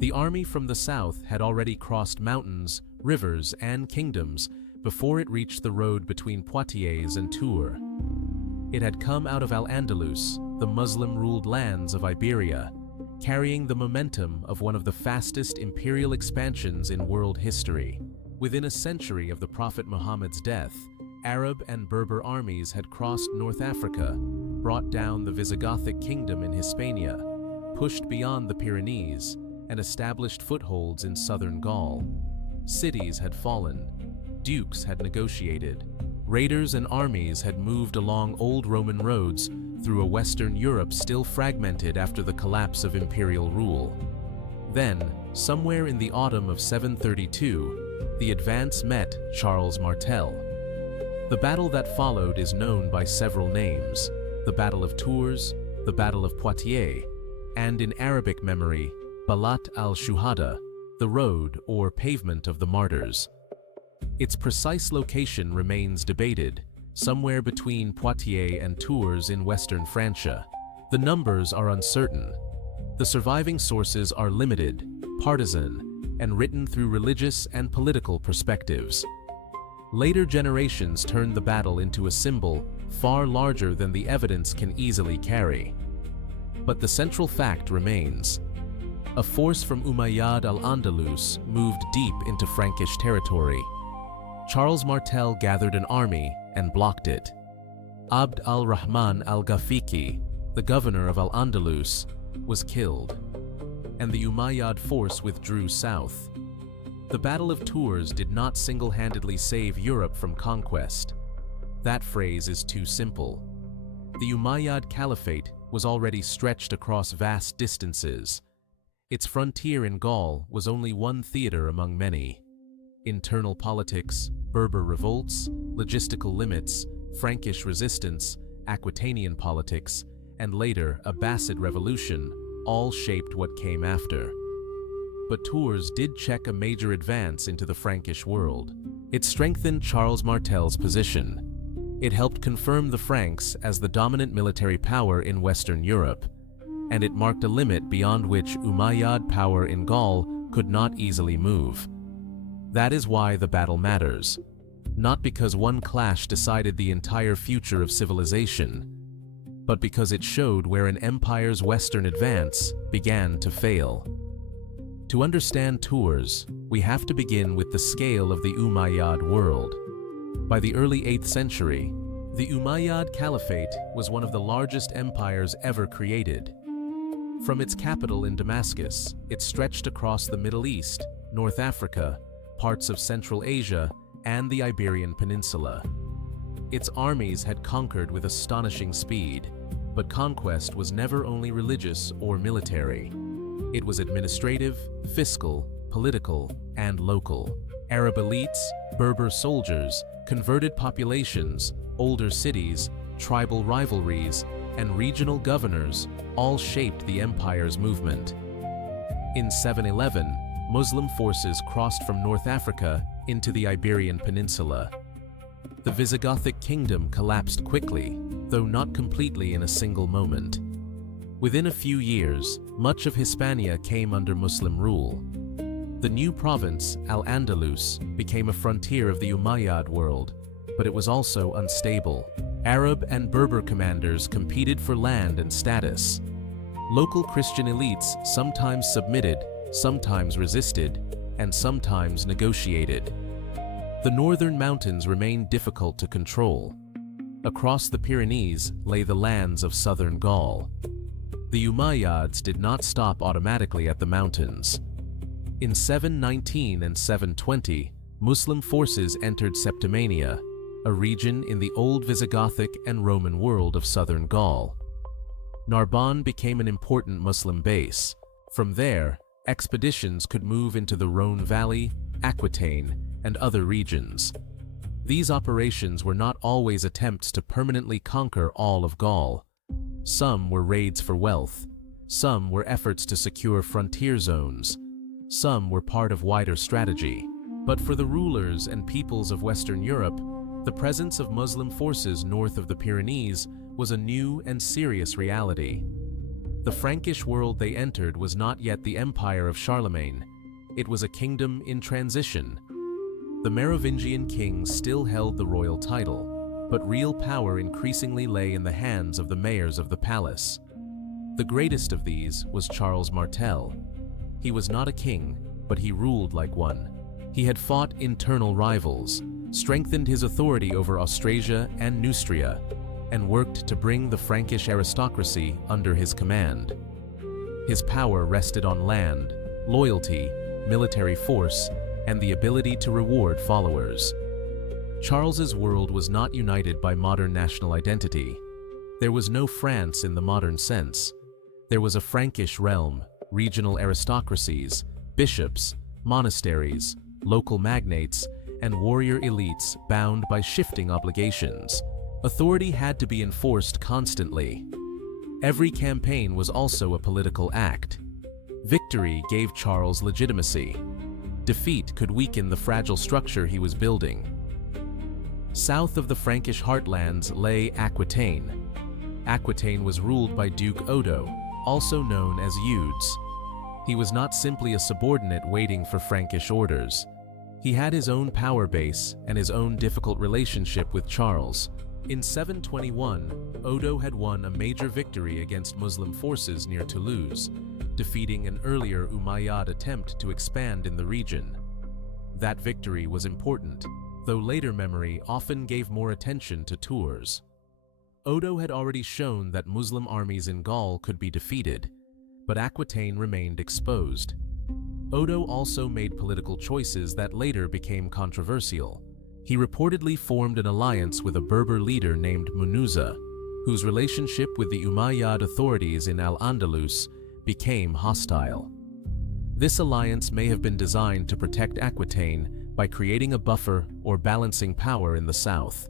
The army from the south had already crossed mountains, rivers, and kingdoms before it reached the road between Poitiers and Tours. It had come out of Al-Andalus, the Muslim-ruled lands of Iberia, carrying the momentum of one of the fastest imperial expansions in world history. Within a century of the Prophet Muhammad's death, Arab and Berber armies had crossed North Africa, brought down the Visigothic kingdom in Hispania, pushed beyond the Pyrenees, and established footholds in southern Gaul. Cities had fallen, dukes had negotiated, raiders and armies had moved along old Roman roads through a Western Europe still fragmented after the collapse of imperial rule. Then, somewhere in the autumn of 732, the advance met Charles Martel. The battle that followed is known by several names: the Battle of Tours, the Battle of Poitiers, and in Arabic memory, Balat al-Shuhada, the road or pavement of the martyrs. Its precise location remains debated, somewhere between Poitiers and Tours in western Francia. The numbers are uncertain. The surviving sources are limited, partisan, and written through religious and political perspectives. Later generations turned the battle into a symbol far larger than the evidence can easily carry. But the central fact remains. A force from Umayyad al-Andalus moved deep into Frankish territory. Charles Martel gathered an army and blocked it. Abd al-Rahman al-Ghafiqi, the governor of Al-Andalus, was killed, and the Umayyad force withdrew south. The Battle of Tours did not single-handedly save Europe from conquest. That phrase is too simple. The Umayyad Caliphate was already stretched across vast distances. Its frontier in Gaul was only one theater among many. Internal politics, Berber revolts, logistical limits, Frankish resistance, Aquitanian politics, and later Abbasid revolution all shaped what came after. But Tours did check a major advance into the Frankish world. It strengthened Charles Martel's position. It helped confirm the Franks as the dominant military power in Western Europe, and it marked a limit beyond which Umayyad power in Gaul could not easily move. That is why the battle matters. Not because one clash decided the entire future of civilization, but because it showed where an empire's western advance began to fail. To understand Tours, we have to begin with the scale of the Umayyad world. By the early 8th century, the Umayyad Caliphate was one of the largest empires ever created. From its capital in Damascus, it stretched across the Middle East, North Africa, parts of Central Asia, and the Iberian Peninsula. Its armies had conquered with astonishing speed, but conquest was never only religious or military. It was administrative, fiscal, political, and local. Arab elites, Berber soldiers, converted populations, older cities, tribal rivalries, and regional governors all shaped the empire's movement. In 711, Muslim forces crossed from North Africa into the Iberian Peninsula. The Visigothic kingdom collapsed quickly, though not completely in a single moment. Within a few years, much of Hispania came under Muslim rule. The new province, Al-Andalus, became a frontier of the Umayyad world, but it was also unstable. Arab and Berber commanders competed for land and status. Local Christian elites sometimes submitted, sometimes resisted, and sometimes negotiated. The northern mountains remained difficult to control. Across the Pyrenees lay the lands of southern Gaul. The Umayyads did not stop automatically at the mountains. In 719 and 720, Muslim forces entered Septimania, a region in the old Visigothic and Roman world of southern Gaul. Narbonne became an important Muslim base. From there, expeditions could move into the Rhône Valley, Aquitaine, and other regions. These operations were not always attempts to permanently conquer all of Gaul. Some were raids for wealth, some were efforts to secure frontier zones, some were part of wider strategy. But for the rulers and peoples of Western Europe, the presence of Muslim forces north of the Pyrenees was a new and serious reality. The Frankish world they entered was not yet the empire of Charlemagne. It was a kingdom in transition. The Merovingian kings still held the royal title, but real power increasingly lay in the hands of the mayors of the palace. The greatest of these was Charles Martel. He was not a king, but he ruled like one. He had fought internal rivals, strengthened his authority over Austrasia and Neustria, and worked to bring the Frankish aristocracy under his command. His power rested on land, loyalty, military force, and the ability to reward followers. Charles's world was not united by modern national identity. There was no France in the modern sense. There was a Frankish realm, regional aristocracies, bishops, monasteries, local magnates, and warrior elites bound by shifting obligations. Authority had to be enforced constantly. Every campaign was also a political act. Victory gave Charles legitimacy. Defeat could weaken the fragile structure he was building. South of the Frankish heartlands lay Aquitaine. Aquitaine was ruled by Duke Odo, also known as Eudes. He was not simply a subordinate waiting for Frankish orders. He had his own power base and his own difficult relationship with Charles. In 721, Odo had won a major victory against Muslim forces near Toulouse, defeating an earlier Umayyad attempt to expand in the region. That victory was important, though later memory often gave more attention to Tours. Odo had already shown that Muslim armies in Gaul could be defeated, but Aquitaine remained exposed. Odo also made political choices that later became controversial. He reportedly formed an alliance with a Berber leader named Munuza, whose relationship with the Umayyad authorities in Al-Andalus became hostile. This alliance may have been designed to protect Aquitaine by creating a buffer or balancing power in the south.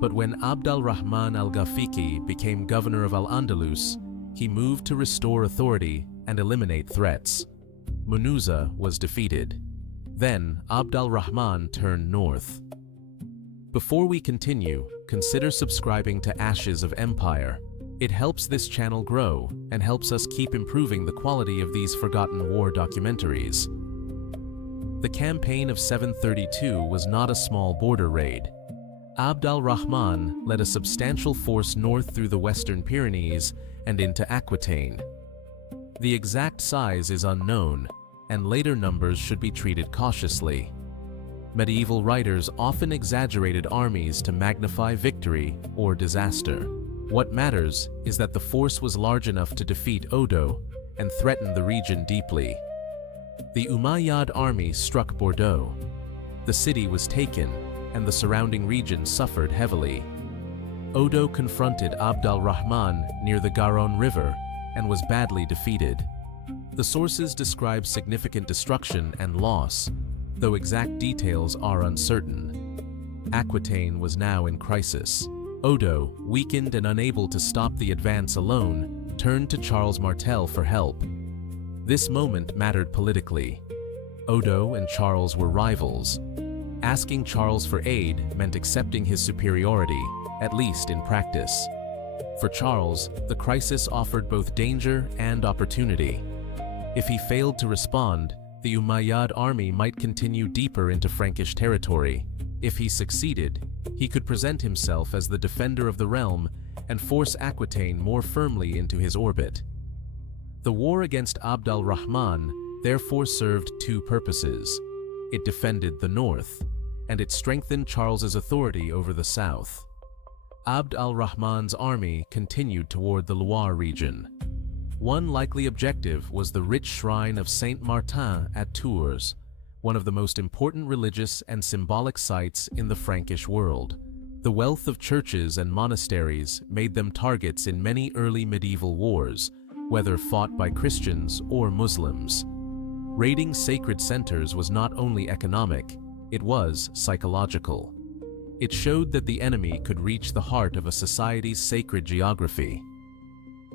But when Abd al-Rahman al-Ghafiqi became governor of Al-Andalus, he moved to restore authority and eliminate threats. Munuza was defeated. Then Abd al-Rahman turned north. Before we continue, consider subscribing to Ashes of Empire. It helps this channel grow and helps us keep improving the quality of these forgotten war documentaries. The campaign of 732 was not a small border raid. Abd al-Rahman led a substantial force north through the Western Pyrenees and into Aquitaine. The exact size is unknown, and later numbers should be treated cautiously. Medieval writers often exaggerated armies to magnify victory or disaster. What matters is that the force was large enough to defeat Odo and threaten the region deeply. The Umayyad army struck Bordeaux. The city was taken, and the surrounding region suffered heavily. Odo confronted Abd al-Rahman near the Garonne River and was badly defeated. The sources describe significant destruction and loss, though exact details are uncertain. Aquitaine was now in crisis. Odo, weakened and unable to stop the advance alone, turned to Charles Martel for help. This moment mattered politically. Odo and Charles were rivals. Asking Charles for aid meant accepting his superiority, at least in practice. For Charles, the crisis offered both danger and opportunity. If he failed to respond, the Umayyad army might continue deeper into Frankish territory. If he succeeded, he could present himself as the defender of the realm and force Aquitaine more firmly into his orbit. The war against Abd al-Rahman therefore served two purposes. It defended the north, and it strengthened Charles's authority over the south. Abd al-Rahman's army continued toward the Loire region. One likely objective was the rich shrine of Saint Martin at Tours, one of the most important religious and symbolic sites in the Frankish world. The wealth of churches and monasteries made them targets in many early medieval wars, whether fought by Christians or Muslims. Raiding sacred centers was not only economic, it was psychological. It showed that the enemy could reach the heart of a society's sacred geography.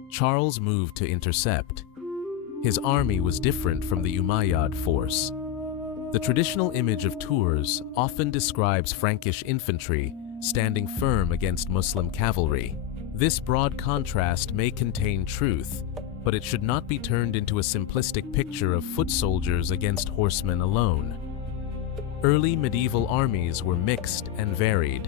Charles moved to intercept. His army was different from the Umayyad force. The traditional image of Tours often describes Frankish infantry standing firm against Muslim cavalry. This broad contrast may contain truth, but it should not be turned into a simplistic picture of foot soldiers against horsemen alone. Early medieval armies were mixed and varied.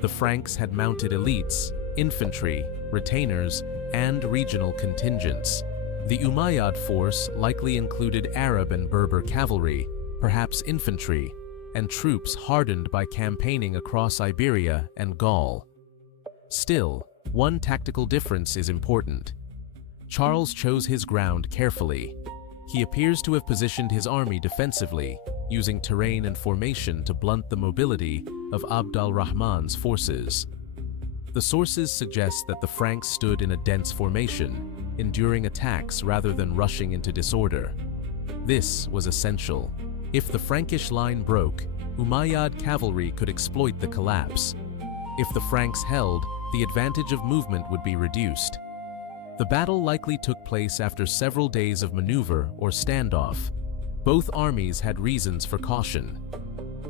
The Franks had mounted elites, infantry, retainers, and regional contingents. The Umayyad force likely included Arab and Berber cavalry, perhaps infantry, and troops hardened by campaigning across Iberia and Gaul. Still, one tactical difference is important. Charles chose his ground carefully. He appears to have positioned his army defensively, using terrain and formation to blunt the mobility of Abd al-Rahman's forces. The sources suggest that the Franks stood in a dense formation, enduring attacks rather than rushing into disorder. This was essential. If the Frankish line broke, Umayyad cavalry could exploit the collapse. If the Franks held, the advantage of movement would be reduced. The battle likely took place after several days of maneuver or standoff. Both armies had reasons for caution.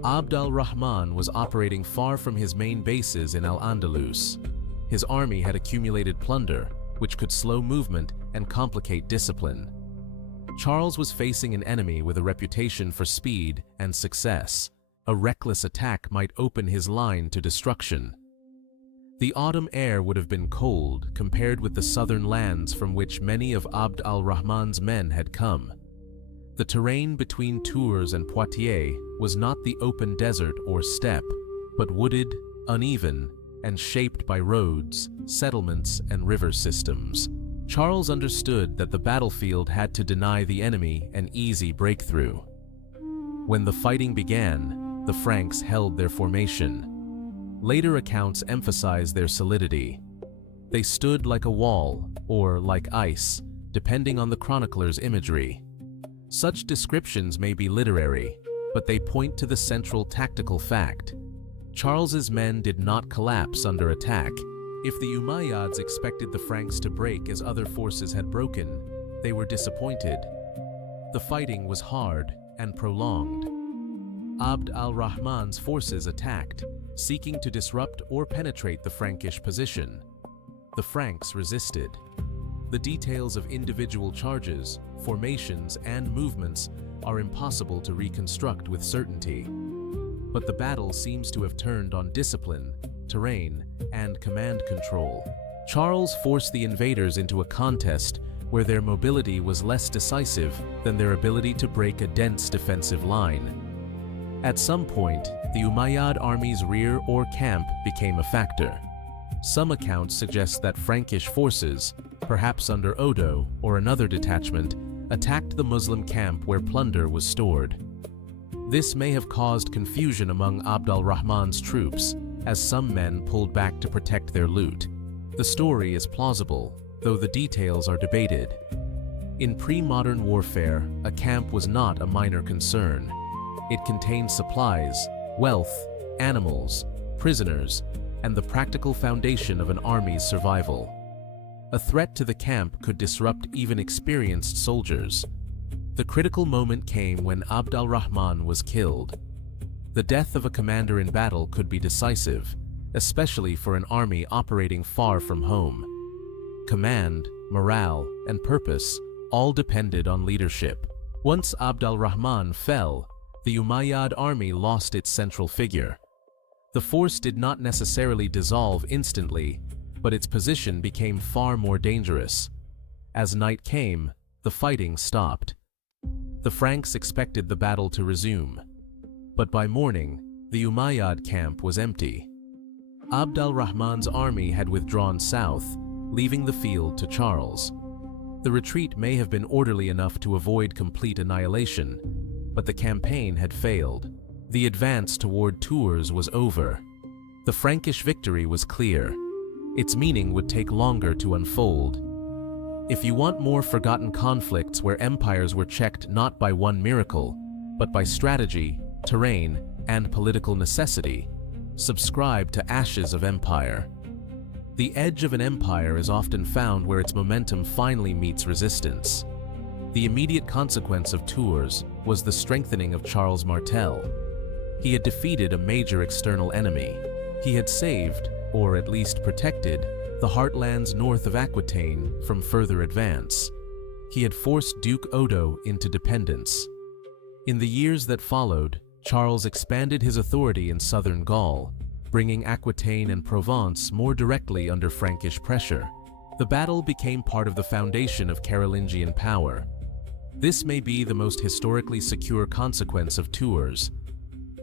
Abd al-Rahman was operating far from his main bases in Al-Andalus. His army had accumulated plunder, which could slow movement and complicate discipline. Charles was facing an enemy with a reputation for speed and success. A reckless attack might open his line to destruction. The autumn air would have been cold compared with the southern lands from which many of Abd al-Rahman's men had come. The terrain between Tours and Poitiers was not the open desert or steppe, but wooded, uneven, and shaped by roads, settlements, and river systems. Charles understood that the battlefield had to deny the enemy an easy breakthrough. When the fighting began, the Franks held their formation. Later accounts emphasize their solidity. They stood like a wall, or like ice, depending on the chronicler's imagery. Such descriptions may be literary, but they point to the central tactical fact. Charles's men did not collapse under attack. If the Umayyads expected the Franks to break as other forces had broken, they were disappointed. The fighting was hard and prolonged. Abd al-Rahman's forces attacked, seeking to disrupt or penetrate the Frankish position. The Franks resisted. The details of individual charges, formations, and movements are impossible to reconstruct with certainty. But the battle seems to have turned on discipline, terrain, and command control. Charles forced the invaders into a contest where their mobility was less decisive than their ability to break a dense defensive line. At some point, the Umayyad army's rear or camp became a factor. Some accounts suggest that Frankish forces, perhaps under Odo or another detachment, attacked the Muslim camp where plunder was stored. This may have caused confusion among Abd al-Rahman's troops, as some men pulled back to protect their loot. The story is plausible, though the details are debated. In pre-modern warfare, a camp was not a minor concern. It contained supplies, wealth, animals, prisoners, and the practical foundation of an army's survival. A threat to the camp could disrupt even experienced soldiers. The critical moment came when Abd al-Rahman was killed. The death of a commander in battle could be decisive, especially for an army operating far from home. Command, morale, and purpose all depended on leadership. Once Abd al-Rahman fell, the Umayyad army lost its central figure. The force did not necessarily dissolve instantly, but its position became far more dangerous. As night came, the fighting stopped. The Franks expected the battle to resume, but by morning, the Umayyad camp was empty. Abd al-Rahman's army had withdrawn south, leaving the field to Charles. The retreat may have been orderly enough to avoid complete annihilation, but the campaign had failed. The advance toward Tours was over. The Frankish victory was clear. Its meaning would take longer to unfold. If you want more forgotten conflicts where empires were checked not by one miracle, but by strategy, terrain, and political necessity, subscribe to Ashes of Empire. The edge of an empire is often found where its momentum finally meets resistance. The immediate consequence of Tours was the strengthening of Charles Martel. He had defeated a major external enemy. He had saved, or at least protected, the heartlands north of Aquitaine, from further advance. He had forced Duke Odo into dependence. In the years that followed, Charles expanded his authority in southern Gaul, bringing Aquitaine and Provence more directly under Frankish pressure. The battle became part of the foundation of Carolingian power. This may be the most historically secure consequence of Tours.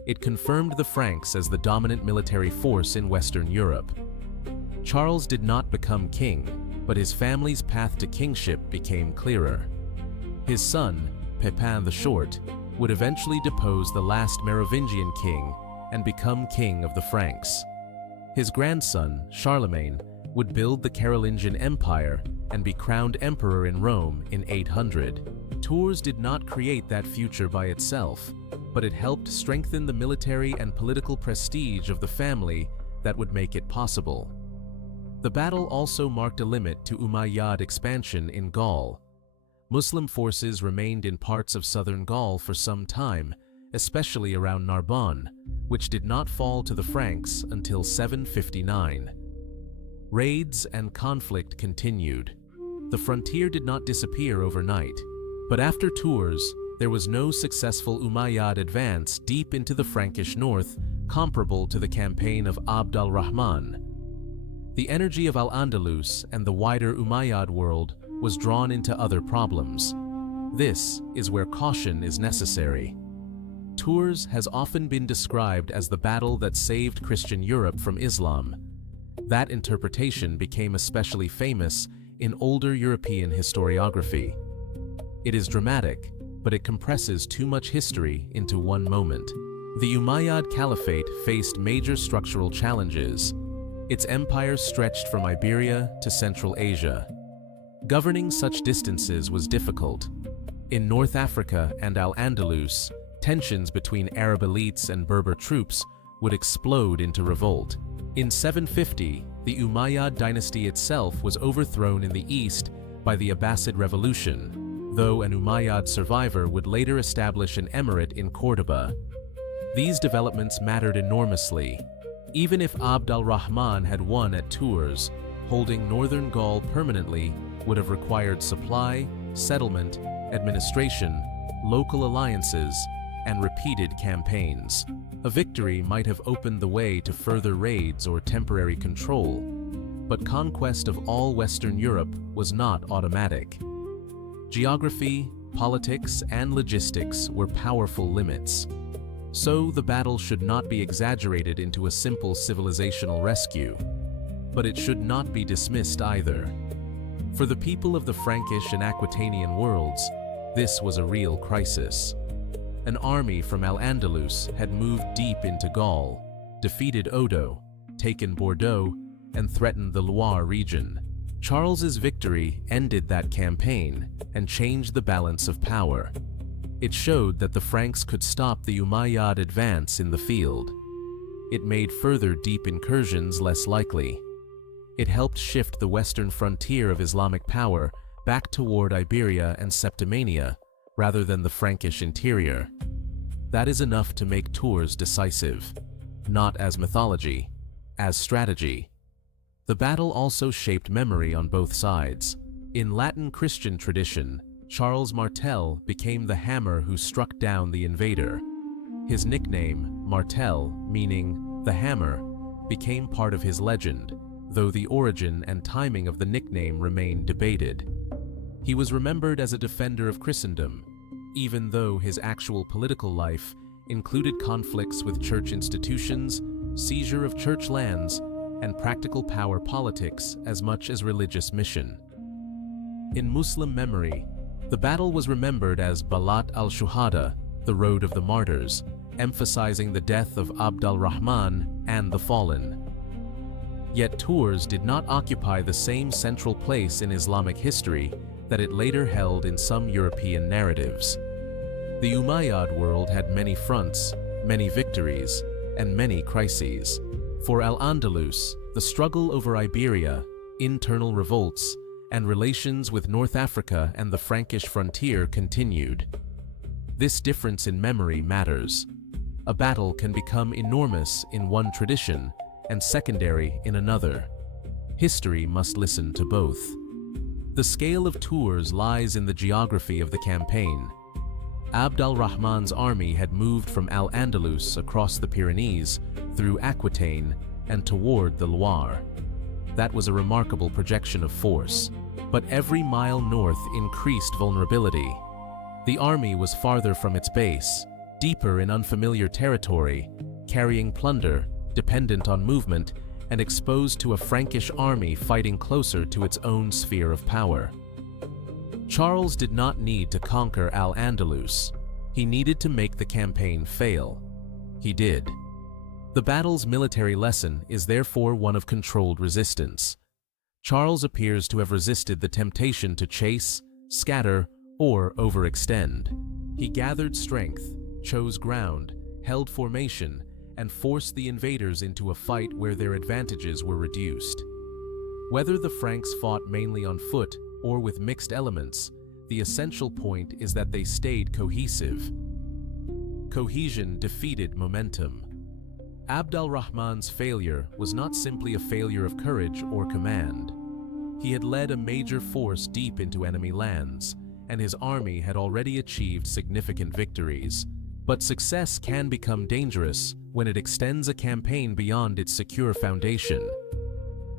It confirmed the Franks as the dominant military force in Western Europe. Charles did not become king, but his family's path to kingship became clearer. His son, Pepin the Short, would eventually depose the last Merovingian king and become king of the Franks. His grandson, Charlemagne, would build the Carolingian Empire and be crowned emperor in Rome in 800. Tours did not create that future by itself, but it helped strengthen the military and political prestige of the family that would make it possible. The battle also marked a limit to Umayyad expansion in Gaul. Muslim forces remained in parts of southern Gaul for some time, especially around Narbonne, which did not fall to the Franks until 759. Raids and conflict continued. The frontier did not disappear overnight, but after Tours, there was no successful Umayyad advance deep into the Frankish north comparable to the campaign of Abd al-Rahman. The energy of Al-Andalus and the wider Umayyad world was drawn into other problems. This is where caution is necessary. Tours has often been described as the battle that saved Christian Europe from Islam. That interpretation became especially famous in older European historiography. It is dramatic, but it compresses too much history into one moment. The Umayyad Caliphate faced major structural challenges. Its empire stretched from Iberia to Central Asia. Governing such distances was difficult. In North Africa and Al-Andalus, tensions between Arab elites and Berber troops would explode into revolt. In 750, the Umayyad dynasty itself was overthrown in the east by the Abbasid Revolution, though an Umayyad survivor would later establish an emirate in Córdoba. These developments mattered enormously. Even if Abd al-Rahman had won at Tours, holding northern Gaul permanently would have required supply, settlement, administration, local alliances, and repeated campaigns. A victory might have opened the way to further raids or temporary control, but conquest of all Western Europe was not automatic. Geography, politics, and logistics were powerful limits. So the battle should not be exaggerated into a simple civilizational rescue, but it should not be dismissed either. For the people of the Frankish and Aquitanian worlds, this was a real crisis. An army from Al-Andalus had moved deep into Gaul, defeated Odo, taken Bordeaux, and threatened the Loire region. Charles's victory ended that campaign and changed the balance of power. It showed that the Franks could stop the Umayyad advance in the field. It made further deep incursions less likely. It helped shift the western frontier of Islamic power back toward Iberia and Septimania, rather than the Frankish interior. That is enough to make Tours decisive, not as mythology, as strategy. The battle also shaped memory on both sides. In Latin Christian tradition, Charles Martel became the hammer who struck down the invader. His nickname, Martel, meaning the hammer, became part of his legend, though the origin and timing of the nickname remain debated. He was remembered as a defender of Christendom, even though his actual political life included conflicts with church institutions, seizure of church lands, and practical power politics as much as religious mission. In Muslim memory, the battle was remembered as Balat al-Shuhada, the Road of the Martyrs, emphasizing the death of Abd al-Rahman and the fallen. Yet Tours did not occupy the same central place in Islamic history that it later held in some European narratives. The Umayyad world had many fronts, many victories, and many crises. For Al-Andalus, the struggle over Iberia, internal revolts, and relations with North Africa and the Frankish frontier continued. This difference in memory matters. A battle can become enormous in one tradition and secondary in another. history must listen to both. The scale of Tours lies in the geography of the campaign. Abd al-Rahman's army had moved from Al-Andalus across the Pyrenees through Aquitaine and toward the Loire. That was a remarkable projection of force, but every mile north increased vulnerability. The army was farther from its base, deeper in unfamiliar territory, carrying plunder, dependent on movement, and exposed to a Frankish army fighting closer to its own sphere of power. Charles did not need to conquer Al-Andalus. He needed to make the campaign fail. He did. The battle's military lesson is therefore one of controlled resistance. Charles appears to have resisted the temptation to chase, scatter, or overextend. He gathered strength, chose ground, held formation, and forced the invaders into a fight where their advantages were reduced. Whether the Franks fought mainly on foot or with mixed elements, the essential point is that they stayed cohesive. Cohesion defeated momentum. Abd al-Rahman's failure was not simply a failure of courage or command. He had led a major force deep into enemy lands, and his army had already achieved significant victories. But success can become dangerous when it extends a campaign beyond its secure foundation.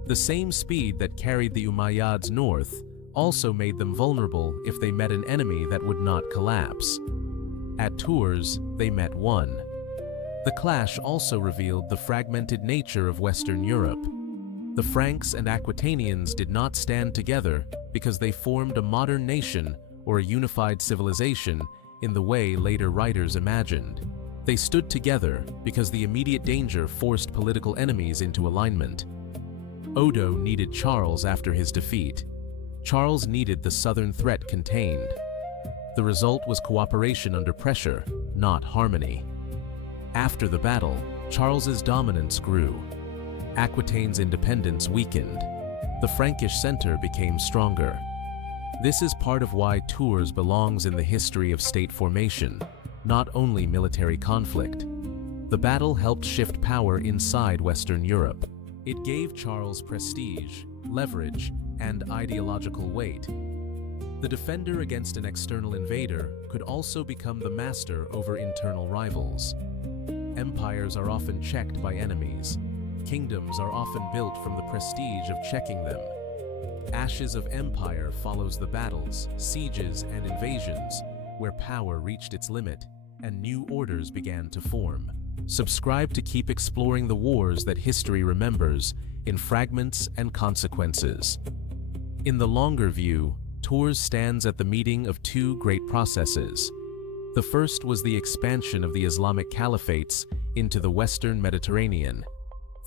The same speed that carried the Umayyads north also made them vulnerable if they met an enemy that would not collapse. At Tours, they met one. The clash also revealed the fragmented nature of Western Europe. The Franks and Aquitanians did not stand together because they formed a modern nation or a unified civilization in the way later writers imagined. They stood together because the immediate danger forced political enemies into alignment. Odo needed Charles after his defeat. Charles needed the southern threat contained. The result was cooperation under pressure, not harmony. After the battle, Charles's dominance grew. Aquitaine's independence weakened. The Frankish center became stronger. This is part of why Tours belongs in the history of state formation, not only military conflict. The battle helped shift power inside Western Europe. It gave Charles prestige, leverage, and ideological weight. The defender against an external invader could also become the master over internal rivals. Empires are often checked by enemies. Kingdoms are often built from the prestige of checking them. Ashes of empire follows the battles, sieges, and invasions, where power reached its limit and new orders began to form. Subscribe to keep exploring the wars that history remembers in Fragments and Consequences. In the longer view, Tours stands at the meeting of two great processes. The first was the expansion of the Islamic Caliphates into the Western Mediterranean.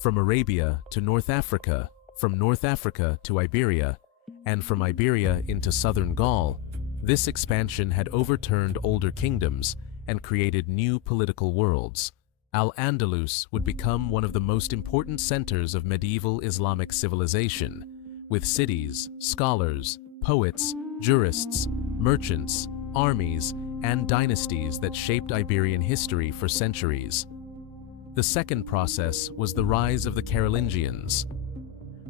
From Arabia to North Africa, from North Africa to Iberia, and from Iberia into southern Gaul, this expansion had overturned older kingdoms and created new political worlds. Al-Andalus would become one of the most important centers of medieval Islamic civilization, with cities, scholars, poets, jurists, merchants, armies, and dynasties that shaped Iberian history for centuries. The second process was the rise of the Carolingians.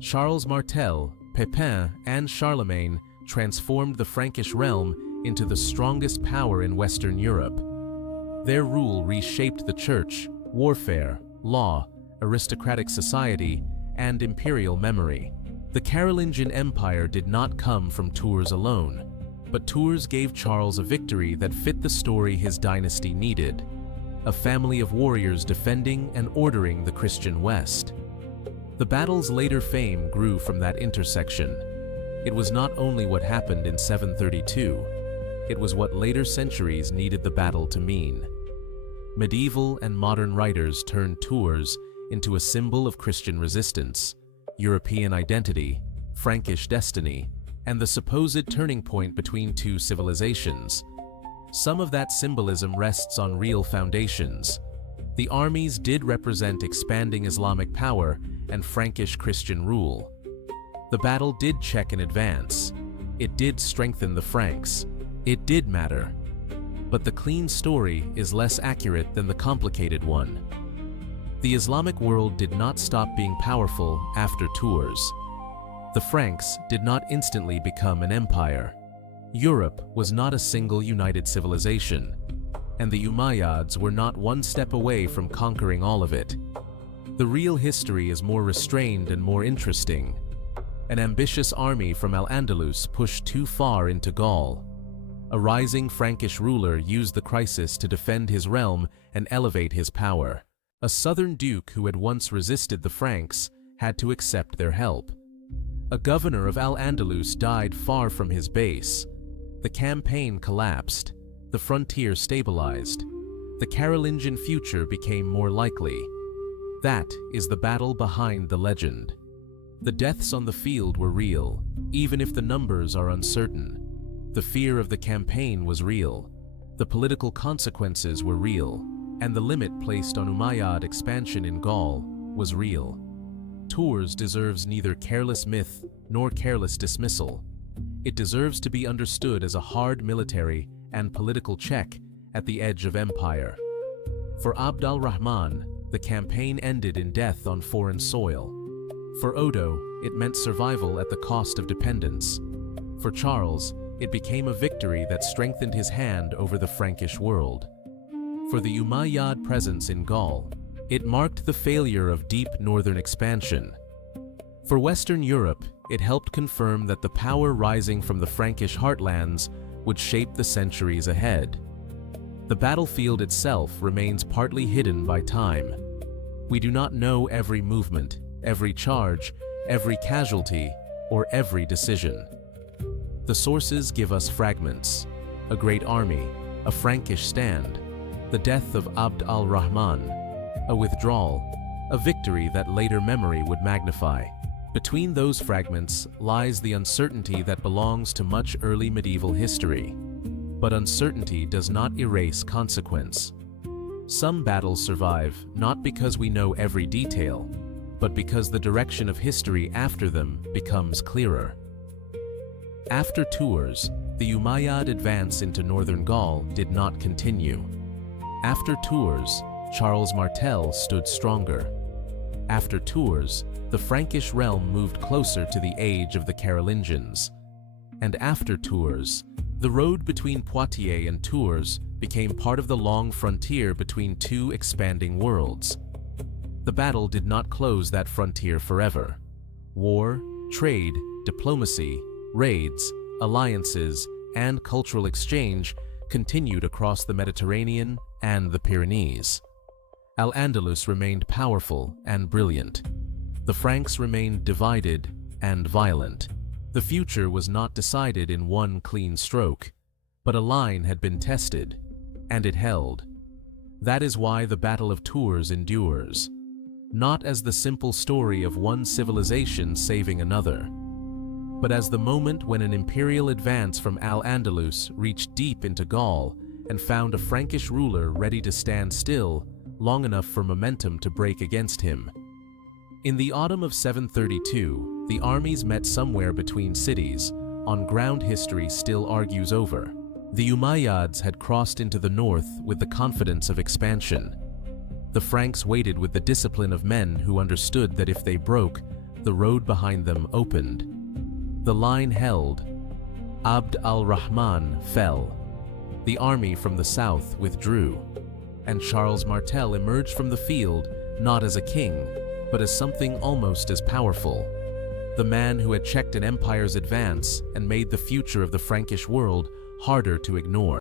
Charles Martel, Pepin, and Charlemagne transformed the Frankish realm into the strongest power in Western Europe. Their rule reshaped the church, warfare, law, aristocratic society, and imperial memory. The Carolingian Empire did not come from Tours alone, but Tours gave Charles a victory that fit the story his dynasty needed: a family of warriors defending and ordering the Christian West. The battle's later fame grew from that intersection. It was not only what happened in 732, it was what later centuries needed the battle to mean. Medieval and modern writers turned Tours into a symbol of Christian resistance, European identity, Frankish destiny, and the supposed turning point between two civilizations. Some of that symbolism rests on real foundations. The armies did represent expanding Islamic power and Frankish Christian rule. The battle did check an advance. It did strengthen the Franks. It did matter. But the clean story is less accurate than the complicated one. The Islamic world did not stop being powerful after Tours. The Franks did not instantly become an empire. Europe was not a single united civilization, and the Umayyads were not one step away from conquering all of it. The real history is more restrained and more interesting. An ambitious army from Al-Andalus pushed too far into Gaul. A rising Frankish ruler used the crisis to defend his realm and elevate his power. A southern duke who had once resisted the Franks had to accept their help. A governor of Al-Andalus died far from his base. The campaign collapsed. The frontier stabilized. The Carolingian future became more likely. That is the battle behind the legend. The deaths on the field were real, even if the numbers are uncertain. The fear of the campaign was real. The political consequences were real, and the limit placed on Umayyad expansion in Gaul was real. Tours deserves neither careless myth nor careless dismissal. It deserves to be understood as a hard military and political check at the edge of empire. For Abd al-Rahman, the campaign ended in death on foreign soil. For Odo, it meant survival at the cost of dependence. For Charles, it became a victory that strengthened his hand over the Frankish world. For the Umayyad presence in Gaul, it marked the failure of deep northern expansion. For Western Europe, it helped confirm that the power rising from the Frankish heartlands would shape the centuries ahead. The battlefield itself remains partly hidden by time. We do not know every movement, every charge, every casualty, or every decision. The sources give us fragments: a great army, a Frankish stand, the death of Abd al-Rahman, a withdrawal, a victory that later memory would magnify. Between those fragments lies the uncertainty that belongs to much early medieval history. But uncertainty does not erase consequence. Some battles survive not because we know every detail, but because the direction of history after them becomes clearer. After Tours, the Umayyad advance into northern Gaul did not continue. After Tours, Charles Martel stood stronger. After Tours, the Frankish realm moved closer to the age of the Carolingians. And after Tours, the road between Poitiers and Tours became part of the long frontier between two expanding worlds. The battle did not close that frontier forever. War, trade, diplomacy, raids, alliances, and cultural exchange continued across the Mediterranean and the Pyrenees. Al-Andalus remained powerful and brilliant. The Franks remained divided and violent. The future was not decided in one clean stroke, but a line had been tested, and it held. That is why the Battle of Tours endures, not as the simple story of one civilization saving another, but as the moment when an imperial advance from Al-Andalus reached deep into Gaul and found a Frankish ruler ready to stand still long enough for momentum to break against him. In the autumn of 732, the armies met somewhere between cities, on ground history still argues over. The Umayyads had crossed into the north with the confidence of expansion. The Franks waited with the discipline of men who understood that if they broke, the road behind them opened. The line held. Abd al-Rahman fell. The army from the south withdrew, and Charles Martel emerged from the field not as a king, but as something almost as powerful. The man who had checked an empire's advance and made the future of the Frankish world harder to ignore.